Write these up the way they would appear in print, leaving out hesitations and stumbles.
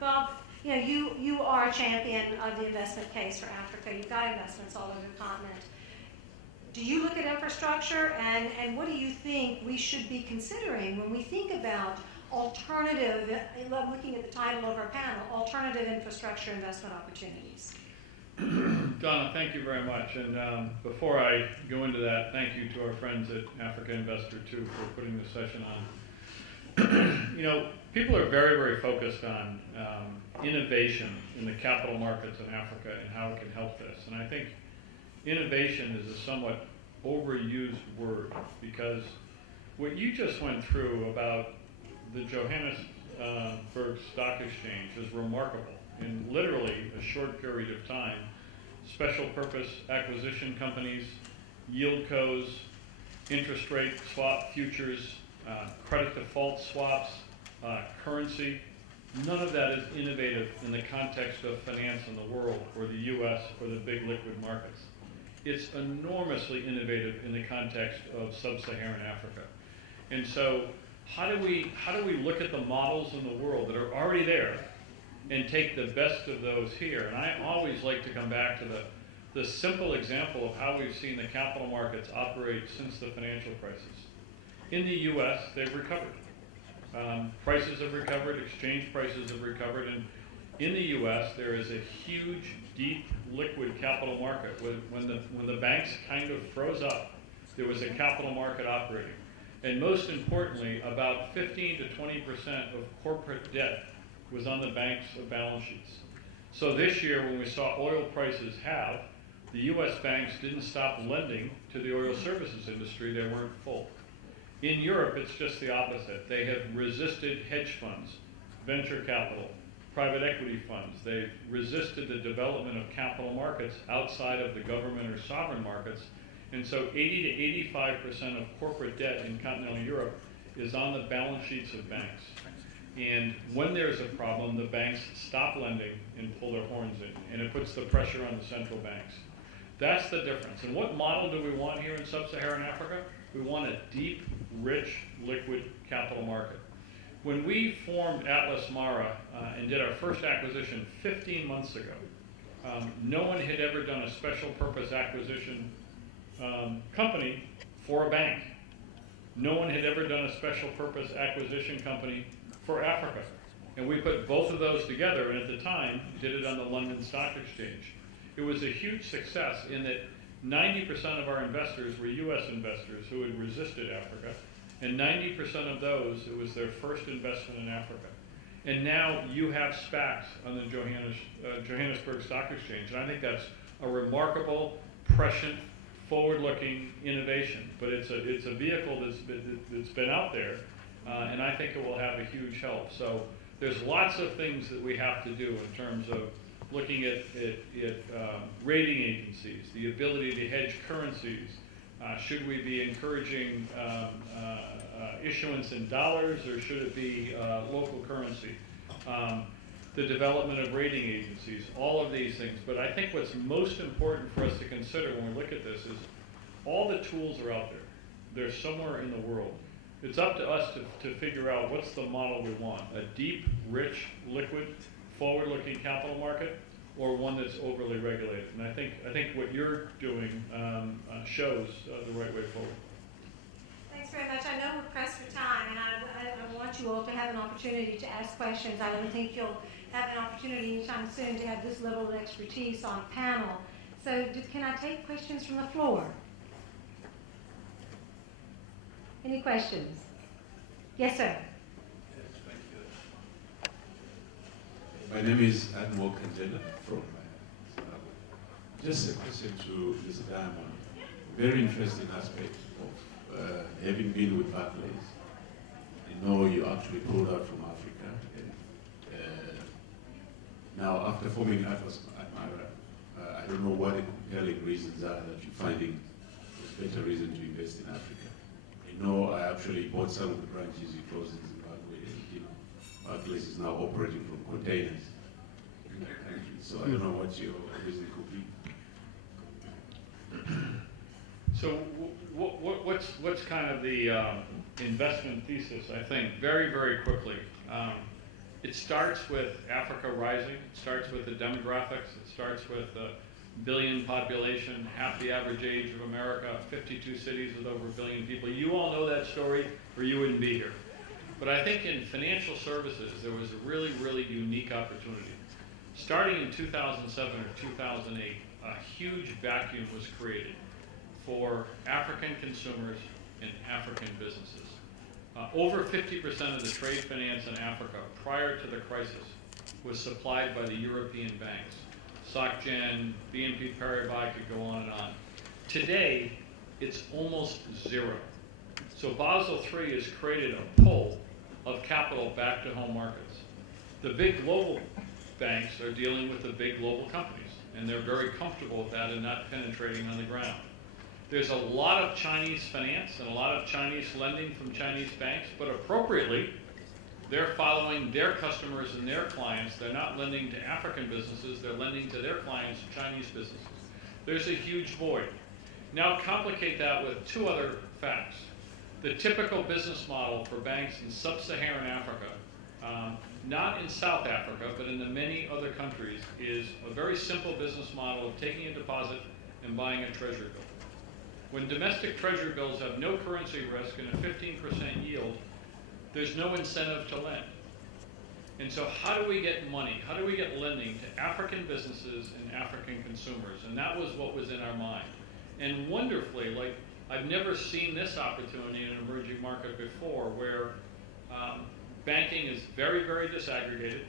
Bob, you are a champion of the investment case for Africa. You've got investments all over the continent. Do you look at infrastructure, and what do you think we should be considering when we think about alternative, looking at the title of our panel, alternative infrastructure investment opportunities? Donna, thank you very much. And before I go into that, thank you to our friends at Africa Investor too for putting this session on. People are very, very focused on innovation in the capital markets in Africa and how it can help this. And I think innovation is a somewhat overused word, because what you just went through about the Johannesburg Stock Exchange is remarkable. In literally a short period of time, special purpose acquisition companies, yieldcos, interest rate swap futures, credit default swaps, currency, none of that is innovative in the context of finance in the world or the US or the big liquid markets. It's enormously innovative in the context of sub-Saharan Africa. And so how do we look at the models in the world that are already there and take the best of those here? And I always like to come back to the simple example of how we've seen the capital markets operate since the financial crisis. In the US, they've recovered. Prices have recovered, exchange prices have recovered, and in the US, there is a huge, deep, liquid capital market. When the banks kind of froze up, there was a capital market operating. And most importantly, about 15 to 20% of corporate debt was on the banks' balance sheets. So this year, when we saw oil prices halve, the US banks didn't stop lending to the oil services industry. They weren't full. In Europe, it's just the opposite. They have resisted hedge funds, venture capital, private equity funds. They've resisted the development of capital markets outside of the government or sovereign markets. And so 80 to 85% of corporate debt in continental Europe is on the balance sheets of banks. And when there's a problem, the banks stop lending and pull their horns in, and it puts the pressure on the central banks. That's the difference. And what model do we want here in sub-Saharan Africa? We want a deep, rich, liquid capital market. When we formed Atlas Mara and did our first acquisition 15 months ago, no one had ever done a special purpose acquisition company for a bank. No one had ever done a special purpose acquisition company for Africa. And we put both of those together, and at the time, did it on the London Stock Exchange. It was a huge success in that 90% of our investors were US investors who had resisted Africa, and 90% of those, it was their first investment in Africa. And now you have SPACs on the Johannesburg Stock Exchange, and I think that's a remarkable, prescient, forward-looking innovation. But it's a vehicle that's been out there, and I think it will have a huge help. So there's lots of things that we have to do in terms of looking at rating agencies, the ability to hedge currencies. Should we be encouraging issuance in dollars, or should it be local currency? The development of rating agencies, all of these things. But I think what's most important for us to consider when we look at this is all the tools are out there. They're somewhere in the world. It's up to us to figure out what's the model we want: a deep, rich, liquid, forward-looking capital market, or one that's overly regulated. And I think what you're doing shows the right way forward. Thanks very much. I know we're pressed for time, and I want you all to have an opportunity to ask questions. I don't think you'll have an opportunity anytime soon to have this level of expertise on panel. So can I take questions from the floor? Any questions? Yes, sir. My name is Admo Kanjena from Zimbabwe. Just a question to Mr. Diamond. Very interesting aspect of having been with Barclays. I know you actually pulled out from Africa. And, now, after forming Atlas Mara, I don't know what the compelling reasons are that you're finding there's better reason to invest in Africa. I know I actually bought some of the branches you closed in Zimbabwe. Barclays is now operating from containers in that country. So I don't know what your reason could be. So what's kind of the investment thesis, I think, very, very quickly. It starts with Africa rising, it starts with the demographics, it starts with the billion population, half the average age of America, 52 cities with over 1 billion people. You all know that story, or you wouldn't be here. But I think in financial services, there was a really, really unique opportunity. Starting in 2007 or 2008, a huge vacuum was created for African consumers and African businesses. Over 50% of the trade finance in Africa prior to the crisis was supplied by the European banks. SocGen, BNP Paribas, I could go on and on. Today, it's almost zero. So Basel III has created a pull of capital back to home markets. The big global banks are dealing with the big global companies, and they're very comfortable with that and not penetrating on the ground. There's a lot of Chinese finance and a lot of Chinese lending from Chinese banks, but appropriately, they're following their customers and their clients. They're not lending to African businesses, they're lending to their clients, Chinese businesses. There's a huge void. Now complicate that with two other facts. The typical business model for banks in sub-Saharan Africa, not in South Africa, but in the many other countries, is a very simple business model of taking a deposit and buying a treasury bill. When domestic treasury bills have no currency risk and a 15% yield, there's no incentive to lend. And so how do we get money? How do we get lending to African businesses and African consumers? And that was what was in our mind. And wonderfully, like, I've never seen this opportunity in an emerging market before, where banking is very, very disaggregated.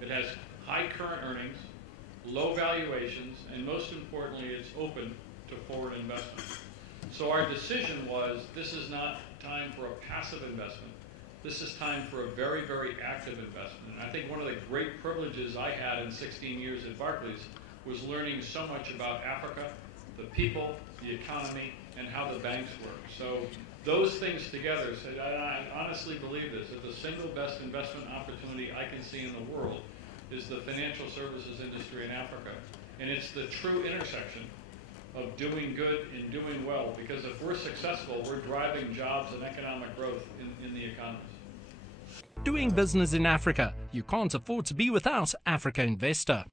It has high current earnings, low valuations, and most importantly, it's open to forward investment. So our decision was, this is not time for a passive investment. This is time for a very, very active investment. And I think one of the great privileges I had in 16 years at Barclays was learning so much about Africa, the people, the economy, and how the banks work. So those things together said, I honestly believe this, that the single best investment opportunity I can see in the world is the financial services industry in Africa. And it's the true intersection of doing good and doing well, because if we're successful, we're driving jobs and economic growth in the economies. Doing business in Africa, you can't afford to be without Africa Investor.